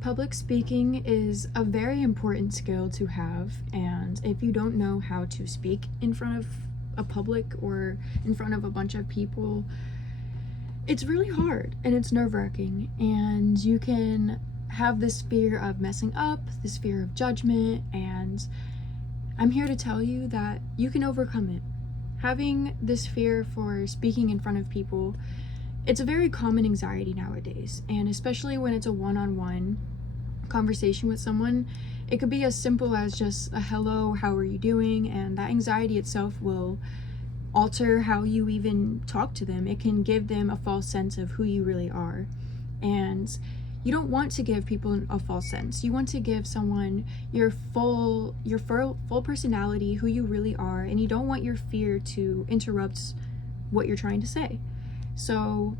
Public speaking is a very important skill to have, and if you don't know how to speak in front of a public or in front of a bunch of people, it's really hard and it's nerve-wracking, and you can have this fear of messing up, this fear of judgment, and I'm here to tell you that you can overcome it. Having this fear for speaking in front of people, it's a very common anxiety nowadays, and especially when it's a one-on-one conversation with someone, it could be as simple as just a hello, how are you doing, and that anxiety itself will alter how you even talk to them. It can give them a false sense of who you really are, and you don't want to give people a false sense. You want to give someone your full personality, who you really are, and you don't want your fear to interrupt what you're trying to say. So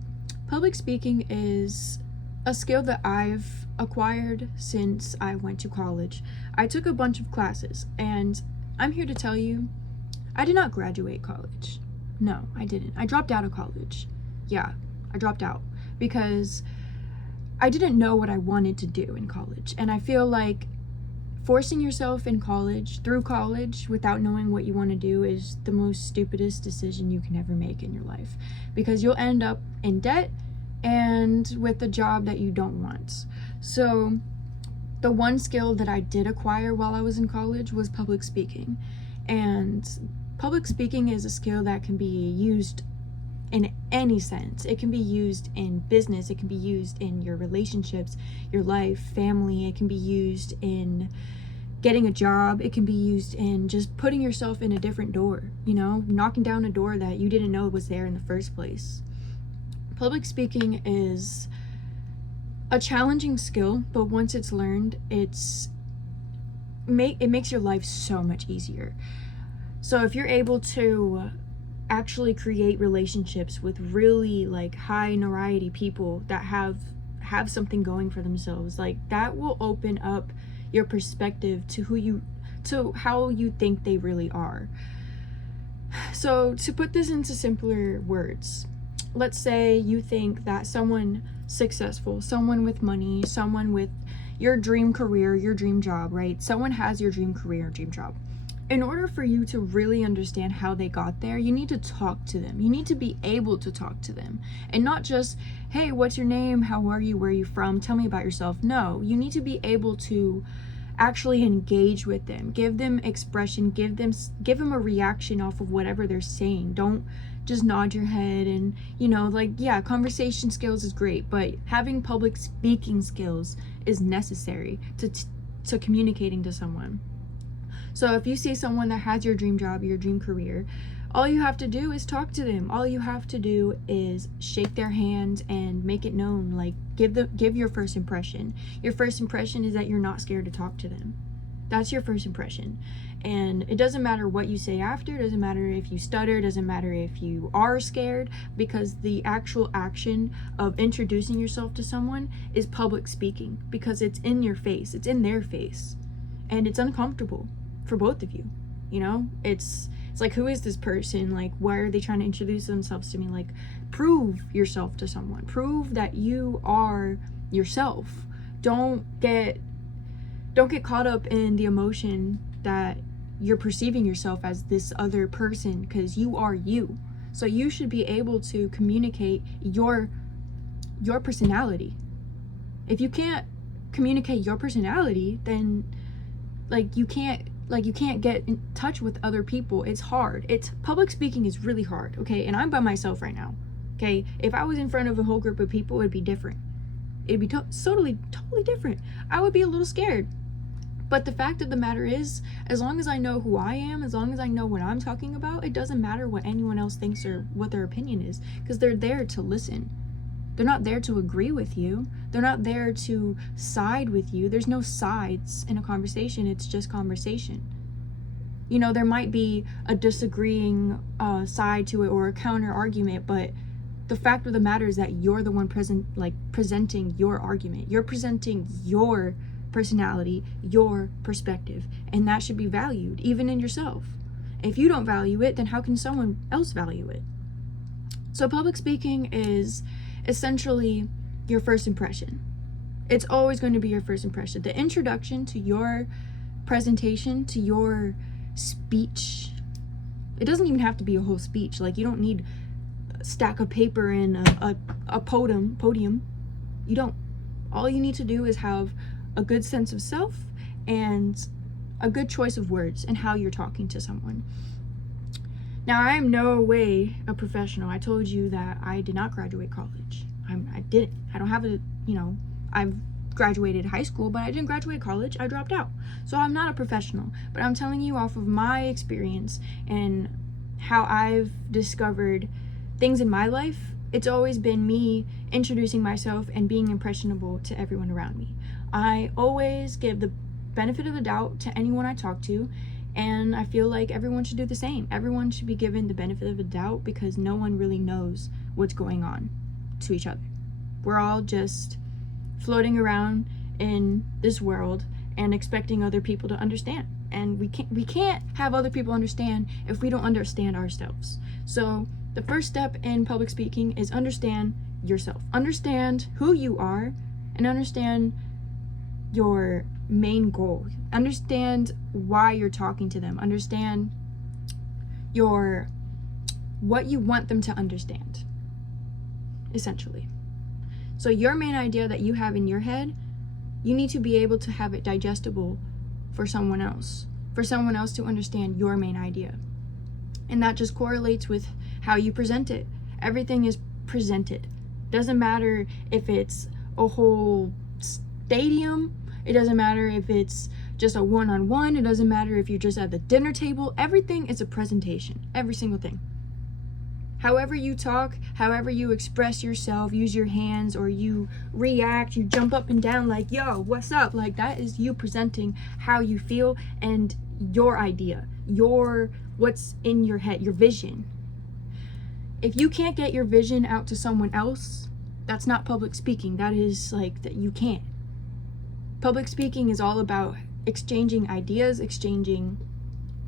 public speaking is a skill that I've acquired since I went to college. I took a bunch of classes, and I'm here to tell you, I did not graduate college. No, I didn't. I dropped out of college. Yeah, I dropped out because I didn't know what I wanted to do in college. And I feel like forcing yourself in college, through college, without knowing what you want to do is the most stupidest decision you can ever make in your life, because you'll end up in debt and with a job that you don't want. So the one skill that I did acquire while I was in college was public speaking. And public speaking is a skill that can be used in any sense. It can be used in business, it can be used in your relationships, your life, family, it can be used in getting a job, it can be used in just putting yourself in a different door, knocking down a door that you didn't know was there in the first place. Public speaking is a challenging skill, but once it's learned, it makes your life so much easier. So if you're able to actually create relationships with really high notoriety people that have something going for themselves, that will open up your perspective to how you think they really are. So to put this into simpler words, let's say you think that someone successful, someone with money, someone with your dream career, your dream job, right? Someone has your dream career, dream job. In order for you to really understand how they got there, you need to talk to them. You need to be able to talk to them. And not just, hey, what's your name? How are you? Where are you from? Tell me about yourself. No, you need to be able to actually engage with them. Give them expression. Give them a reaction off of whatever they're saying. Don't just nod your head and, conversation skills is great, but having public speaking skills is necessary to communicating to someone. So if you see someone that has your dream job, your dream career, all you have to do is talk to them. All you have to do is shake their hand and make it known. Give your first impression. Your first impression is that you're not scared to talk to them. That's your first impression. And it doesn't matter what you say after. It doesn't matter if you stutter. It doesn't matter if you are scared, because the actual action of introducing yourself to someone is public speaking, because it's in your face. It's in their face. And it's uncomfortable for both of you. It's like, who is this person? Why are they trying to introduce themselves to me? Prove yourself to someone. Prove that you are yourself. Don't get caught up in the emotion that you're perceiving yourself as this other person, because you are you. So you should be able to communicate your personality. If you can't communicate your personality, then you can't get in touch with other people. It's hard. Public speaking is really hard, okay? And I'm by myself right now, okay? If I was in front of a whole group of people, it'd be different. It'd be totally different. I would be a little scared. But the fact of the matter is, as long as I know who I am, as long as I know what I'm talking about, it doesn't matter what anyone else thinks or what their opinion is, because they're there to listen. They're not there to agree with you. They're not there to side with you. There's no sides in a conversation. It's just conversation. There might be a disagreeing side to it or a counter argument, but the fact of the matter is that you're the one presenting your argument. You're presenting your personality, your perspective, and that should be valued, even in yourself. If you don't value it, then how can someone else value it? So public speaking is essentially your first impression. It's always going to be your first impression. The introduction to your presentation, to your speech, it doesn't even have to be a whole speech. Like, you don't need a stack of paper and a podium. You don't. All you need to do is have a good sense of self and a good choice of words and how you're talking to someone. Now, I am no way a professional. I told you that I did not graduate college. I didn't. I don't have a, I've graduated high school, but I didn't graduate college. I dropped out. So I'm not a professional, but I'm telling you off of my experience and how I've discovered things in my life. It's always been me introducing myself and being impressionable to everyone around me. I always give the benefit of the doubt to anyone I talk to, and I feel like everyone should do the same. Everyone should be given the benefit of the doubt because no one really knows what's going on to each other. We're all just floating around in this world and expecting other people to understand. And we can't have other people understand if we don't understand ourselves. So the first step in public speaking is understand yourself. Understand who you are and understand your main goal. Understand why you're talking to them. Understand what you want them to understand, essentially. So your main idea that you have in your head, you need to be able to have it digestible for someone else to understand your main idea. And that just correlates with how you present it. Everything is presented. Doesn't matter if it's a whole stadium. It doesn't matter if it's just a one-on-one. It doesn't matter if you're just at the dinner table. Everything is a presentation. Every single thing. However you talk, however you express yourself, use your hands, or you react, you jump up and down like, yo, what's up? Like, that is you presenting how you feel and your idea, what's in your head, your vision. If you can't get your vision out to someone else, that's not public speaking. That is like, that you can't. Public speaking is all about exchanging ideas, exchanging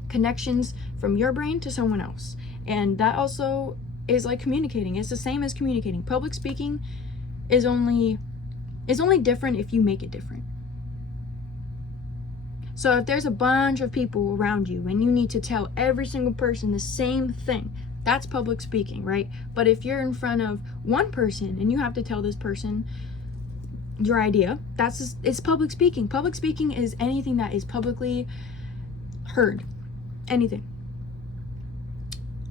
connections from your brain to someone else. And that also is like communicating. It's the same as communicating. Public speaking is only different if you make it different. So if there's a bunch of people around you and you need to tell every single person the same thing, that's public speaking, right? But if you're in front of one person and you have to tell this person your idea, it's public speaking. Public speaking is anything that is publicly heard. Anything.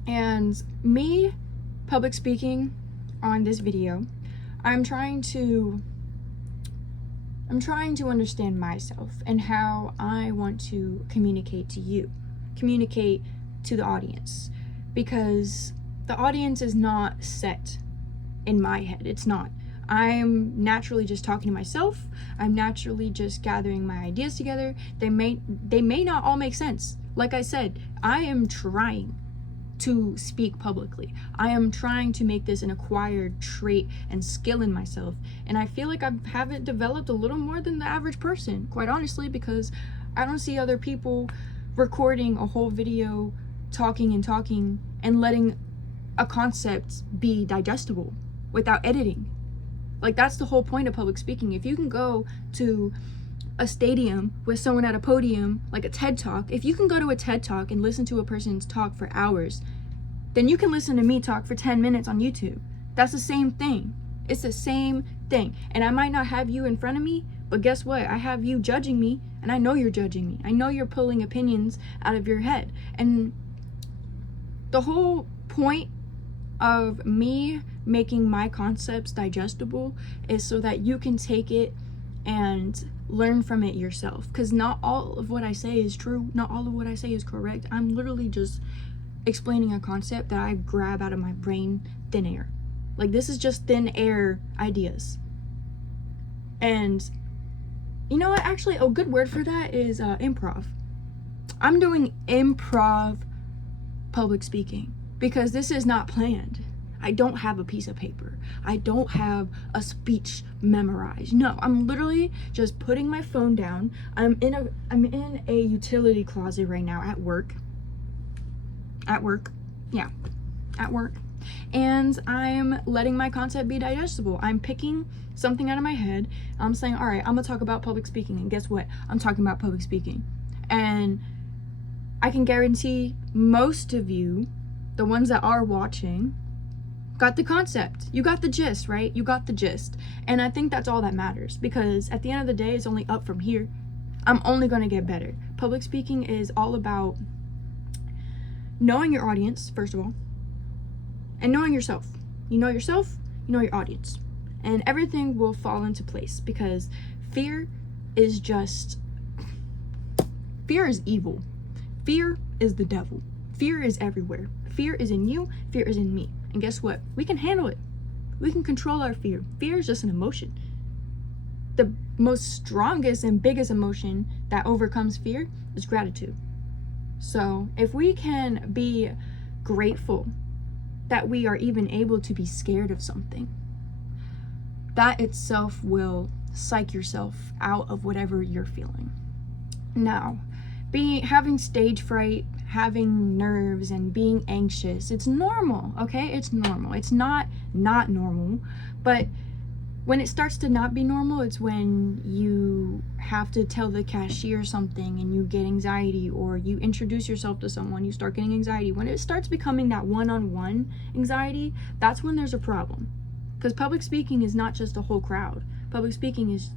And me public speaking on this video, I'm trying to understand myself and how I want to communicate to you, communicate to the audience, because the audience is not set in my head. It's not. I'm naturally just talking to myself. I'm naturally just gathering my ideas together. They may not all make sense. Like I said, I am trying to speak publicly. I am trying to make this an acquired trait and skill in myself. And I feel like I haven't developed a little more than the average person, quite honestly, because I don't see other people recording a whole video talking and letting a concept be digestible without editing. Like, that's the whole point of public speaking. If you can go to a stadium with someone at a podium, like a TED Talk, if you can go to a TED Talk and listen to a person's talk for hours, then you can listen to me talk for 10 minutes on YouTube. That's the same thing. It's the same thing. And I might not have you in front of me, but guess what? I have you judging me, and I know you're judging me. I know you're pulling opinions out of your head. And the whole point of me making my concepts digestible is so that you can take it and learn from it yourself, because not all of what I say is true, not all of what I say is correct. I'm literally just explaining a concept that I grab out of my brain, thin air. Like, this is just thin air ideas. And you know what, actually a good word for that is improv. I'm doing improv public speaking because this is not planned. I don't have a piece of paper. I don't have a speech memorized. No, I'm literally just putting my phone down. I'm in a utility closet right now at work. Yeah, at work. and I'm letting my concept be digestible. I'm picking something out of my head. I'm saying, all right, I'm gonna talk about public speaking, and guess what? I'm talking about public speaking. And I can guarantee most of you, the ones that are watching, got the concept. You got the gist, right? You got the gist. And I think that's all that matters, because at the end of the day, it's only up from here. I'm only going to get better. Public speaking is all about knowing your audience, first of all, and knowing yourself. You know yourself, you know your audience, and everything will fall into place, because fear is evil. Fear is the devil. Fear is everywhere. Fear is in you, fear is in me. And guess what? We can handle it. We can control our fear. Fear is just an emotion. The most strongest and biggest emotion that overcomes fear is gratitude. So if we can be grateful that we are even able to be scared of something, that itself will psych yourself out of whatever you're feeling. Now, having stage fright, having nerves, and being anxious, it's normal, okay? It's normal. It's not normal, but when it starts to not be normal, it's when you have to tell the cashier something and you get anxiety, or you introduce yourself to someone, you start getting anxiety. When it starts becoming that one-on-one anxiety, that's when there's a problem. Because public speaking is not just a whole crowd. Public speaking is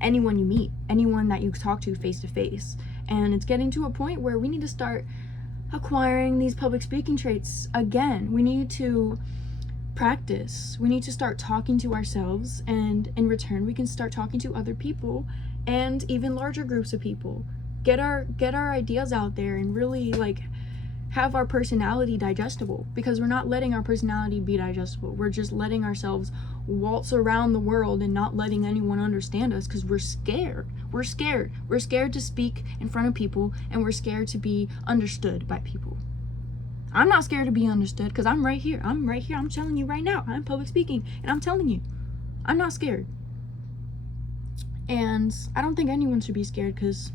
anyone you meet, anyone that you talk to face to face. And it's getting to a point where we need to start acquiring these public speaking traits again. We need to practice. We need to start talking to ourselves, and in return we can start talking to other people and even larger groups of people. Get our ideas out there and really have our personality digestible, because we're not letting our personality be digestible. We're just letting ourselves waltz around the world and not letting anyone understand us, because we're scared. We're scared to speak in front of people, and we're scared to be understood by people. I'm not scared to be understood, because I'm right here. I'm telling you right now. I'm public speaking, and I'm telling you, I'm not scared. And I don't think anyone should be scared, because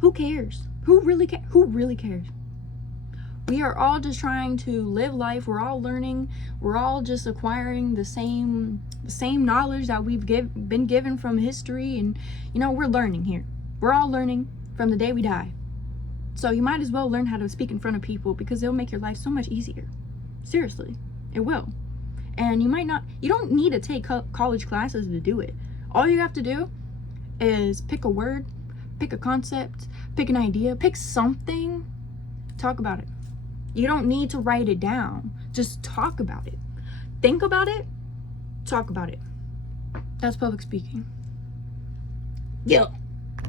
who cares? Who really cares? We are all just trying to live life. We're all learning. We're all just acquiring the same knowledge that we've been given from history, and we're learning here. We're all learning from the day we die. So you might as well learn how to speak in front of people, because it'll make your life so much easier. Seriously, it will. And you don't need to take college classes to do it. All you have to do is pick a word, pick a concept, pick an idea, pick something, talk about it. You don't need to write it down. Just talk about it. Think about it, talk about it. That's public speaking. Yeah.